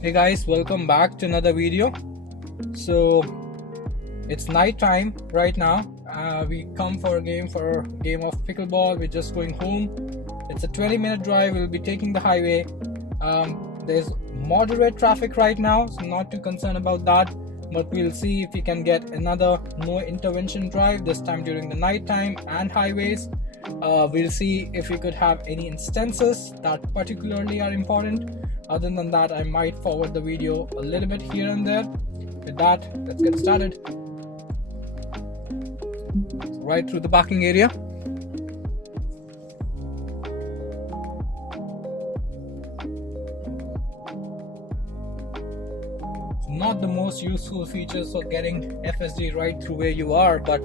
Hey guys, welcome back to another video. So it's night time right now. We come for a game of pickleball. We're just going home. It's a 20-minute drive. We'll be taking the highway. There's moderate traffic right now, so not too concerned about that. But we'll see if we can get another no intervention drive, this time during the night time and highways. We'll see if we could have any instances that particularly are important. Other than that, I might forward the video a little bit here and there. With that, let's get started. Right through the parking area. Not the most useful features for getting FSD right through where you are, but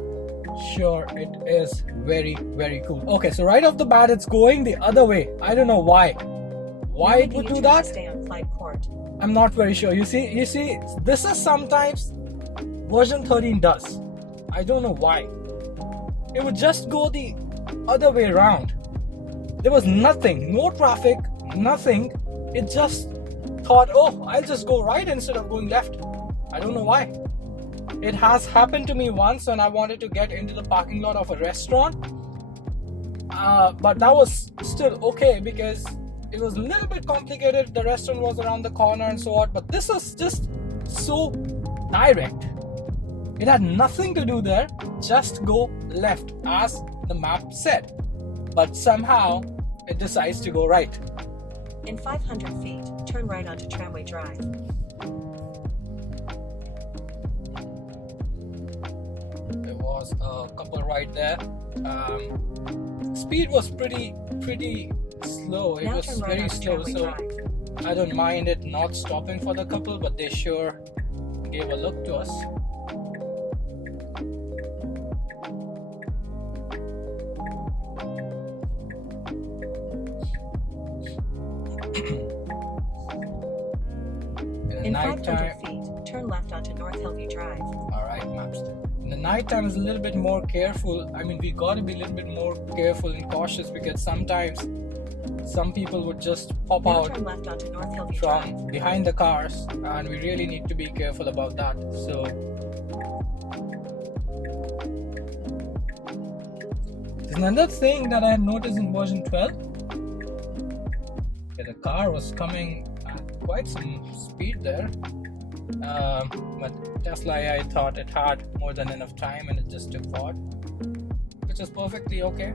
sure, it is very, very cool. Okay, so right off the bat, it's going the other way. I don't know why it would do that. Stay on flight port. I'm not very sure. You see, this is sometimes version 13 does. I don't know why. It would just go the other way around. There was nothing, no traffic, nothing. It just thought, oh, I'll just go right instead of going left. I don't know why. It has happened to me once when I wanted to get into the parking lot of a restaurant. But that was still okay because it was a little bit complicated. The restaurant was around the corner and so on. But this was just so direct. It had nothing to do there. Just go left as the map said. But somehow it decides to go right. In 500 feet, turn right onto Tramway Drive. There was a couple right there. Speed was pretty slow. It Now was turn right very onto slow, Tramway so Drive. I don't mind it not stopping for the couple, but they sure gave a look to us. In 500 feet, turn left onto North Hillview Drive. Alright, maps. In the night time is a little bit more careful. I mean, we got to be a little bit more careful and cautious because sometimes some people would just pop Now out turn left onto North Hillview Drive. from behind the cars, and we really need to be careful about that. So there's another thing that I had noticed in version 12. Yeah, the car was coming at quite some speed there, but Tesla, I thought it had more than enough time and it just took forward, which is perfectly okay.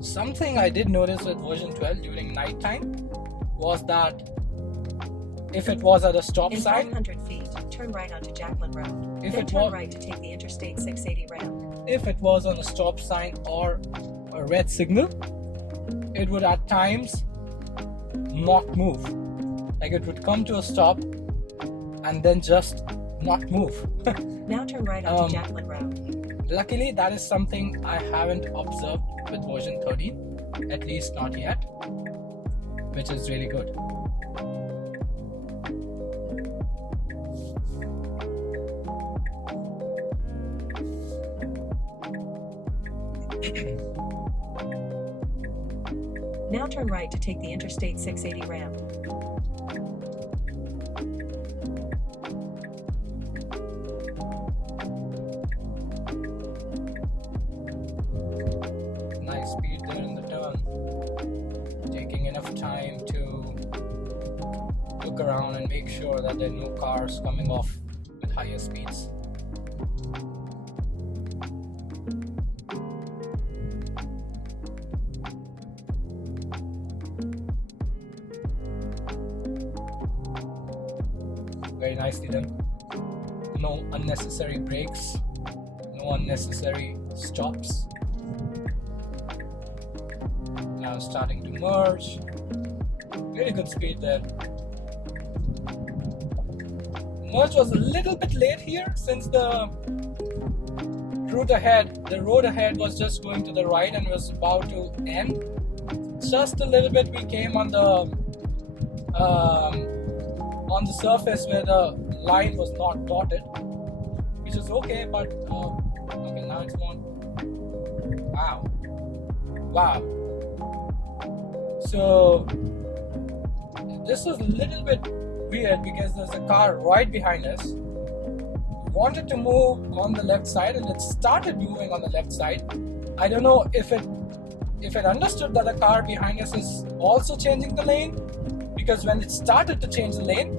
Something I did notice with version 12 during nighttime was that if it was at a stop In sign, 500 feet, turn right onto Jacqueline Road. If Then it turn was- right to take the Interstate 680 ramp. if it was on a stop sign or a red signal, it would at times not move. Like it would come to a stop and then just not move. Now turn right onto Jacqueline Road. Luckily, that is something I haven't observed with version 13, at least not yet, which is really good. Now turn right to take the Interstate 680 ramp. Nice speed there in the turn. Taking enough time to look around and make sure that there are no cars coming off with higher speeds. Very nicely done. No unnecessary brakes, no unnecessary stops. Now starting to merge. Very good speed there. Merge was a little bit late here since the road ahead was just going to the right and was about to end. Just a little bit we came on the surface where the line was not dotted, which is okay, but okay, now it's on. Wow. So this was a little bit weird because there's a car right behind us. We wanted to move on the left side and it started moving on the left side. I don't know if it understood that the car behind us is also changing the lane, because when it started to change the lane,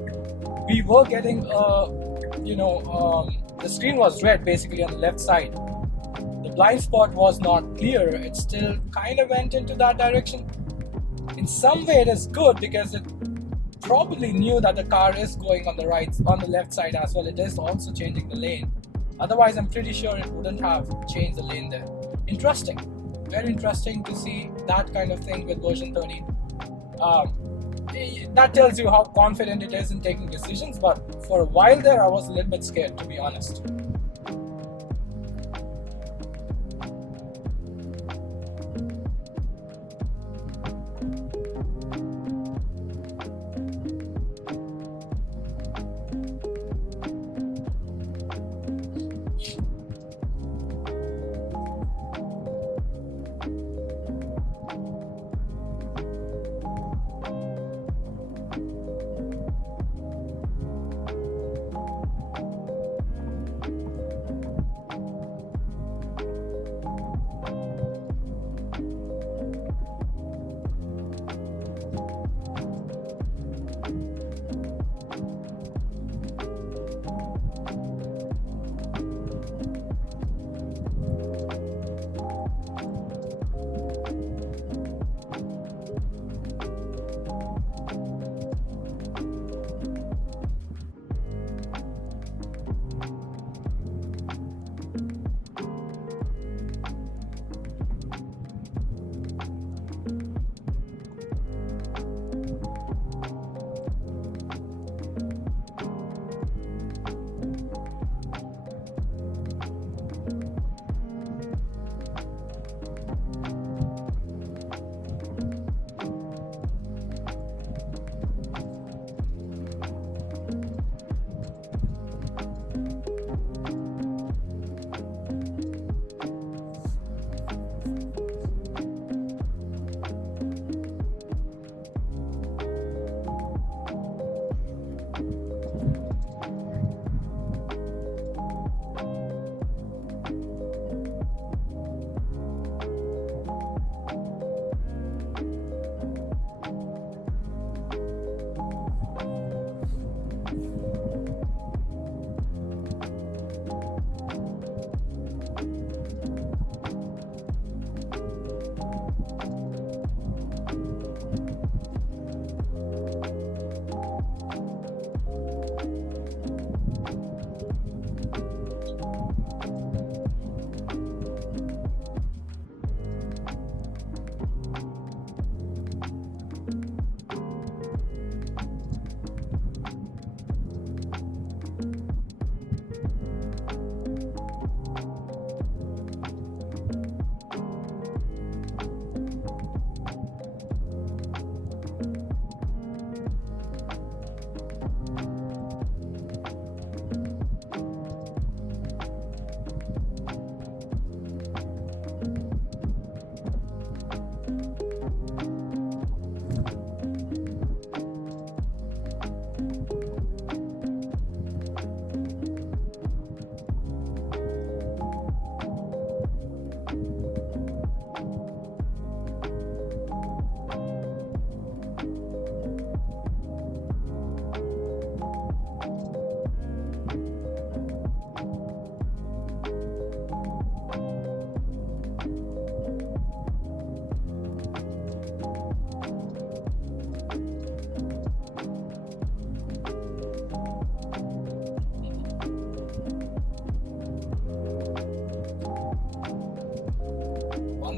we were getting the screen was red basically on the left side. The blind spot was not clear. It still kind of went into that direction. In some way it is good because it probably knew that the car is going on the left side as well. It is also changing the lane. Otherwise, I'm pretty sure it wouldn't have changed the lane there. Interesting. Very interesting to see that kind of thing with version 13. That tells you how confident it is in taking decisions, but for a while there I was a little bit scared, to be honest.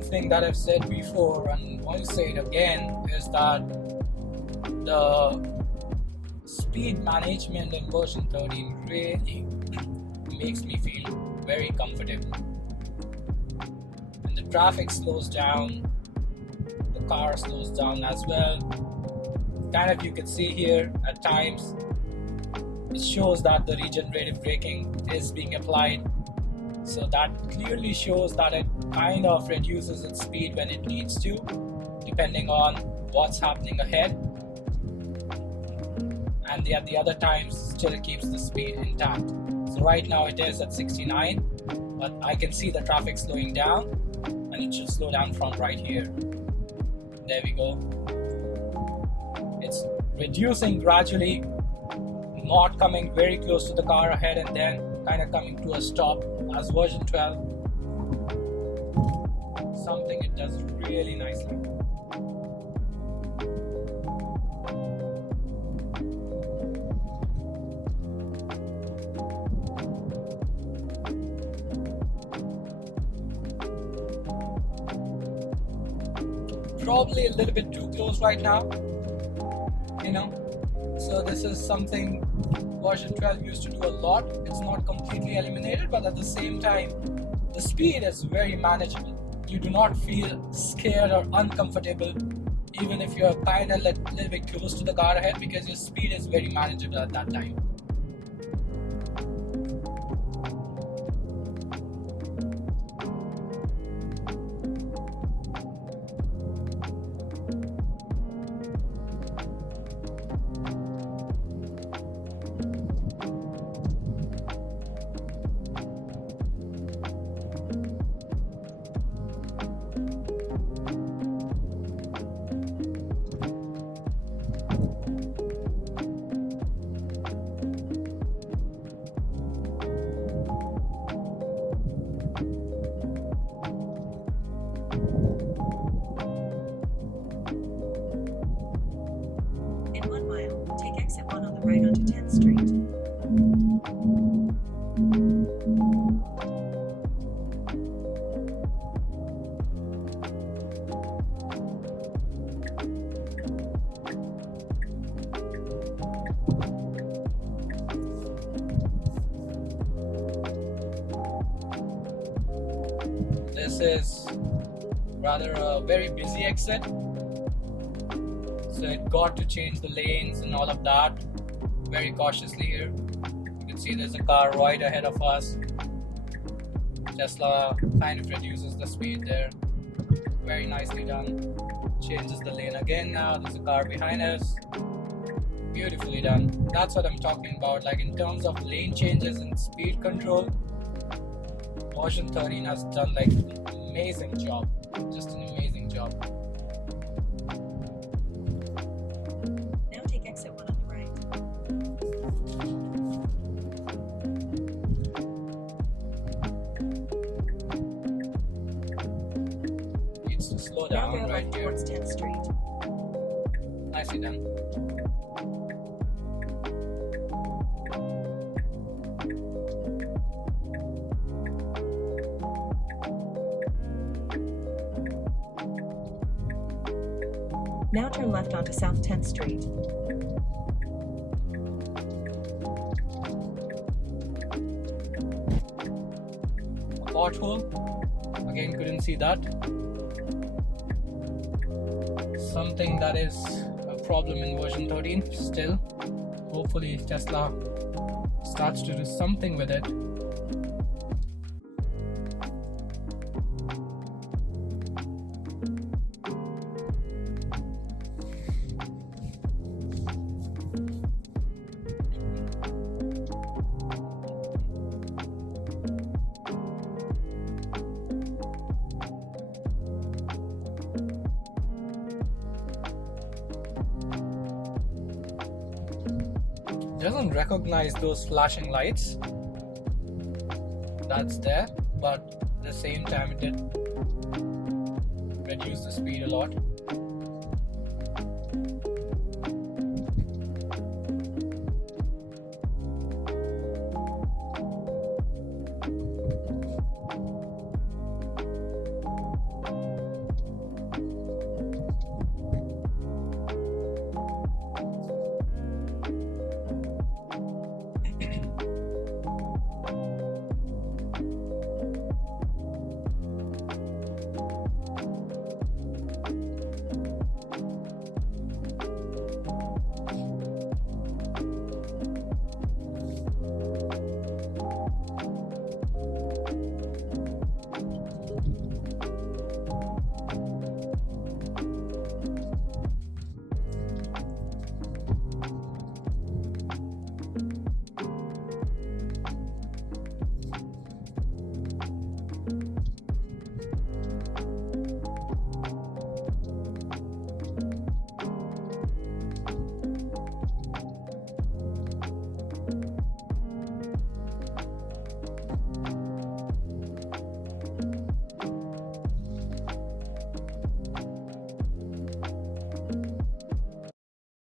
Thing that I've said before and want to say it again is that the speed management in version 13 really makes me feel very comfortable. When the traffic slows down, the car slows down as well. Kind of you can see here at times it shows that the regenerative braking is being applied. So that clearly shows that it kind of reduces its speed when it needs to, depending on what's happening ahead. and at the other times still keeps the speed intact. So right now it is at 69, but I can see the traffic slowing down, and it should slow down from right here. There we go. It's reducing gradually, not coming very close to the car ahead and then kind of coming to a stop as version 12. Something it does really nicely. Probably a little bit too close right now, so this is something version 12 used to do a lot. It's not completely eliminated, but at the same time the speed is very manageable. You do not feel scared or uncomfortable even if you're kind of a little bit close to the car ahead, because your speed is very manageable at that time. In 1 mile, take exit 1 on the right onto 10th Street. This is rather a very busy exit, so it got to change the lanes and all of that very cautiously here. You can see there's a car right ahead of us. Tesla kind of reduces the speed there. Very nicely done. Changes the lane again now. There's a car behind us. Beautifully done. That's what I'm talking about. Like in terms of lane changes and speed control, version 13 has done like an amazing job. Just an amazing job. Now take exit 1 on the right. Needs to slow Now down go right left here. towards 10th Street. Nicely done. Now turn left onto South 10th Street. A pothole. Again, couldn't see that. Something that is a problem in version 13 still. Hopefully Tesla starts to do something with it. Doesn't recognize those flashing lights that's there, but at the same time it did reduce the speed a lot.